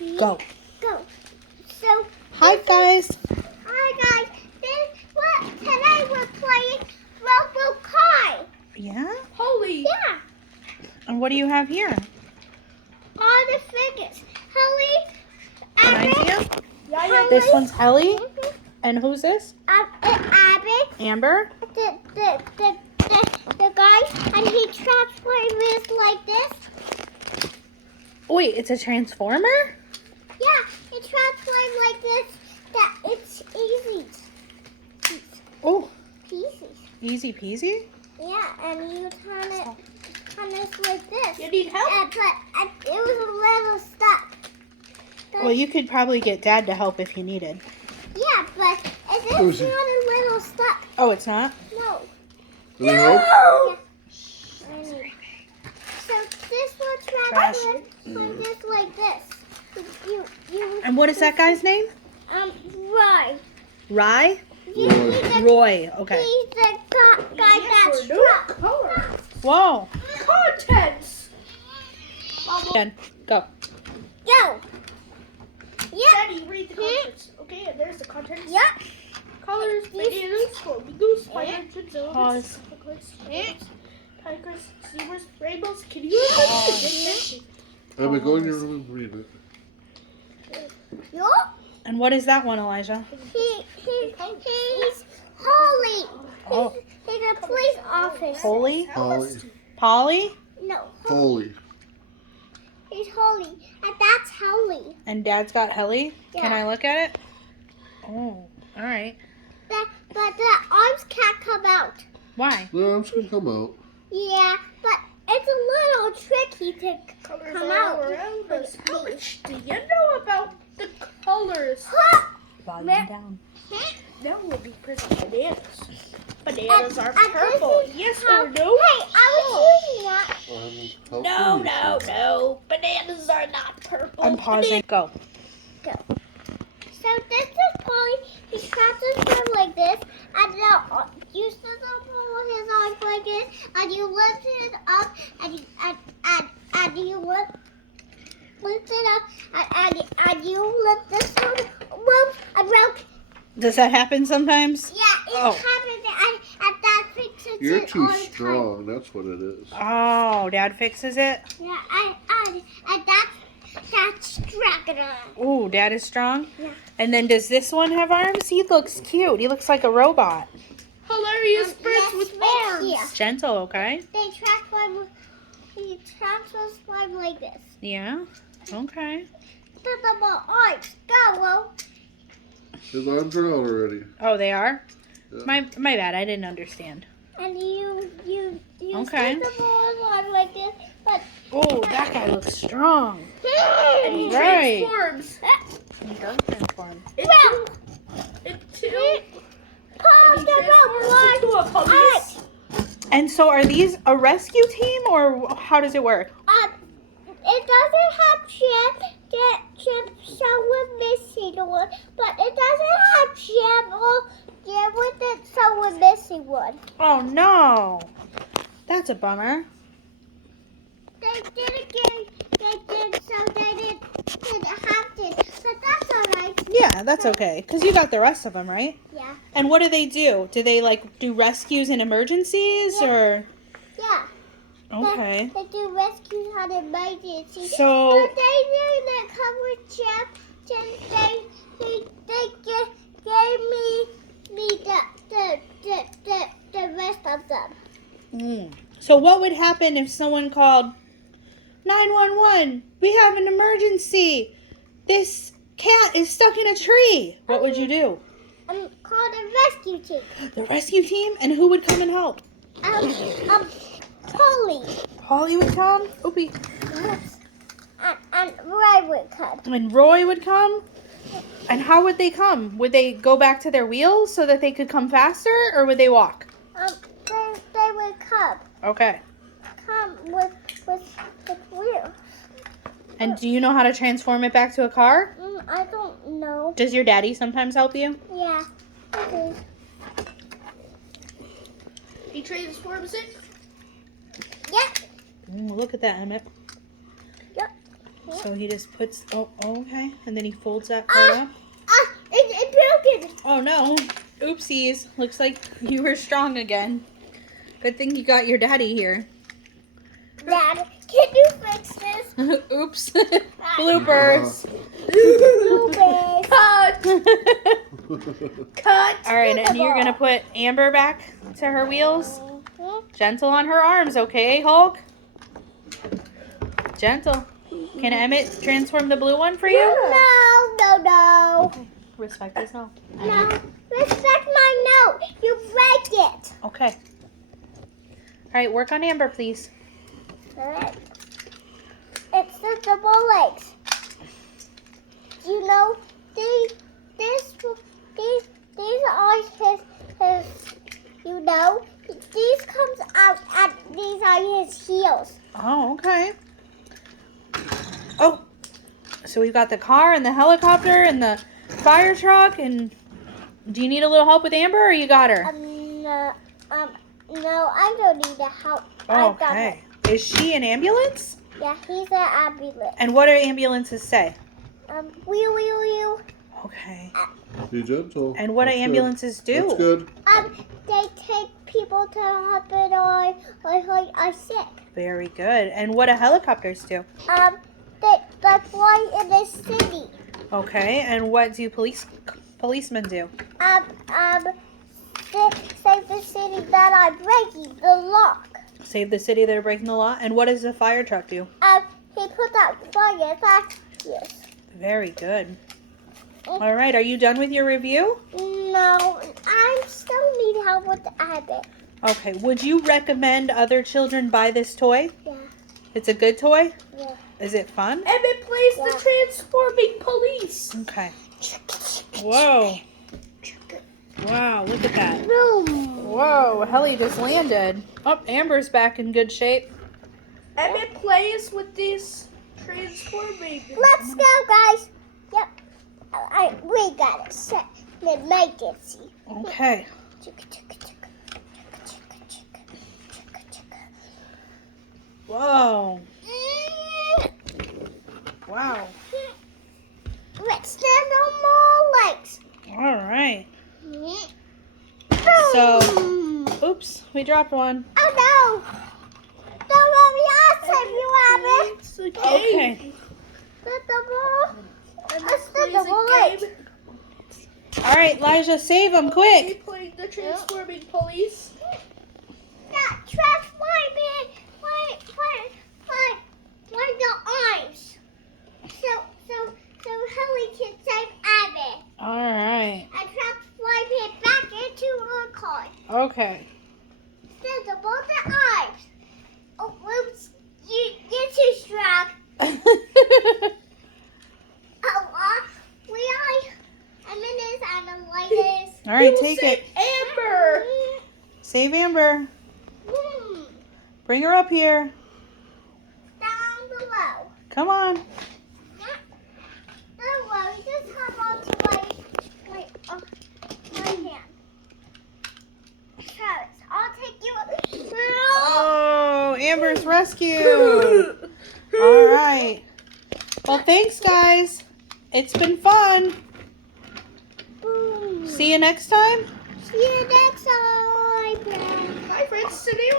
Go. Go. So. Hi, guys. Hi, guys. Today we're playing robocar. Yeah? Holy. Yeah. And what do you have here? All the figures. Holly. Can I see Abby. them? Yeah. This one's Helly. Mhm. And who's this? Abby. Amber. The guy, and he transforms like this. Wait, it's a transformer? Yeah, it transforms like this. That it's easy. Oh, Pieces. easy peasy. Yeah, and you turn it like this. You need help? But it was a little stuck. Well, you could probably get Dad to help if you needed. Yeah, but it is Who's he? not a little stuck. Oh, it's not? No. Any help? Yeah. So this one Trash. transforms like this. You. And what is that guy's name? Roy. Rye? He's Roy. Okay. the guy Yes that's or no struck. color. Whoa. Contents. Then go. Go. Yeah. Daddy, read the contents. Okay, and there's the contents. Yeah. Colors, bananas, flamingos, spiders, Pause. tigers, zebras, rainbows. Can you read I've been going to your room and read it. Yeah. And what is that one, Elijah? He's Holly. Oh. He's a police officer. Holy? Polly. Polly? No. Polly. He's Holly. And that's Holly. And Dad's got Helly? Can Yeah. I look at it? Oh, all right. But the arms can't come out. Why? No, I'm just going to come out. Yeah, but it's a little tricky to colors come are out. around us. How much do you know about the colors? Volume Where- down. Now we'll be printing bananas. Bananas are And this purple. is Yes how- or no? Hey, I was doing that. No. Bananas are not purple. I'm pausing. Go. So this is Polly. He transfers him like this, and now you sit up on his arms like this, and you lift it up, and you lift it up, and you lift this one, whoop, and broke. Does that happen sometimes? Yeah, it Oh. happened, and that fixes You're it too all the time. strong. That's what it is. Oh, Dad fixes it? Yeah, and that's Dragon. Ooh, Dad is strong? Yeah. And then does this one have arms? He looks cute. He looks like a robot. Hilarious birds Yes, with right arms. here. Gentle, okay? He transforms like this. Yeah? Okay. Put them on arms. Go, Will. His arms are out already. Oh, they are? Yeah. My bad. I didn't understand. And you Okay. put them on arms like this, but Oh, that guy looks strong. And he Right. transforms He does transform. Well, into pull he them transforms into up. a police. And so are these a rescue team or how does it work? It doesn't have Chip, so we're missing one. But it doesn't have Chip or Jim with it, so we're missing one. Oh, no. That's a bummer. They did, so they didn't have to. But that's alright. Yeah, that's okay. Because you got the rest of them, right? Yeah. And what do? Do they, like, do rescues in emergencies Yeah. or? Yeah. Okay. They do rescues on emergency. So- But they didn't come with Chip. They gave me the rest of them. So what would happen if someone called 911? We have an emergency. This cat is stuck in a tree. What would you do? Called a rescue team. The rescue team? And who would come and help? Polly. Holly would come? Oopie. And Ray would come. And Roy would come? And how would they come? Would they go back to their wheels so that they could come faster, or would they walk? They would come. Okay. Come with wheels. And do you know how to transform it back to a car? I don't know. Does your daddy sometimes help you? Yeah. Okay. He transforms it. Yep. Look at that, Emmett. Yep. So he just puts, okay. And then he folds that part up. It broken. Oh no. Oopsies. Looks like you were strong again. Good thing you got your daddy here. Dad, can you fix this? Oops. Bloopers. Blueberries. Cut. All right, and you're going to put Amber back to her wheels. Gentle on her arms, okay, Hulk? Gentle. Can Emmett transform the blue one for you? No. Respect his no. No. Respect my note. You break it. Okay. All right, work on Amber, please. It's the double legs. You know, these are his, you know, these comes out and these are his heels. Oh, okay. Oh, so we've got the car and the helicopter and the fire truck. And do you need a little help with Amber, or you got her? No, I don't need the help. I got it. Okay. Is she an ambulance? Yeah, he's an ambulance. And what do ambulances say? Wheel. Okay. Be gentle. And what do That's good. ambulances do? That's good. They take people to the hospital or are sick. Very good. And what do helicopters do? They fly in the city. Okay. And what do policemen do? They save the city that are breaking the lock. Save the city that are breaking the law. And what does the fire truck do? He put that fire back. Yes. Very good. All right. Are you done with your review? No, I still need help with the habit. Okay. Would you recommend other children buy this toy? Yeah. It's a good toy? Yeah. Is it fun? Emmett plays the transforming police. Okay. Whoa. Wow, look at that. Boom. Whoa, heli just landed. Oh, Amber's back in good shape. Emmett plays with this transforming. Let's go, guys. Yep. We got it set. Then make it see. Okay. Whoa. Wow. Let's stand on more legs. All right. Boom. So, oops, we dropped one. Oh no! Don't worry, I'll save you, Abby. It's a game. Okay. The double. Emmett It's the plays double a legs. game. All right, Elijah, save him He quick. playing the transforming police. That transform me. Why the arms? So Helen can save Abby. All right. And transform him back into her car. Okay. Then the both the arms. Oh, whoops! You're too strong. We are. I'm in this and I'm like this. All right, He will take save it. Amber. Save Amber. Bring her up here. Down below. Come on. Don't worry, just hop onto my hand. Travis, I'll take you. Oh, Amber's rescued. All right. Well, thanks, guys. It's been fun. Boom. See you next time. See you next time. Bye, friends. Today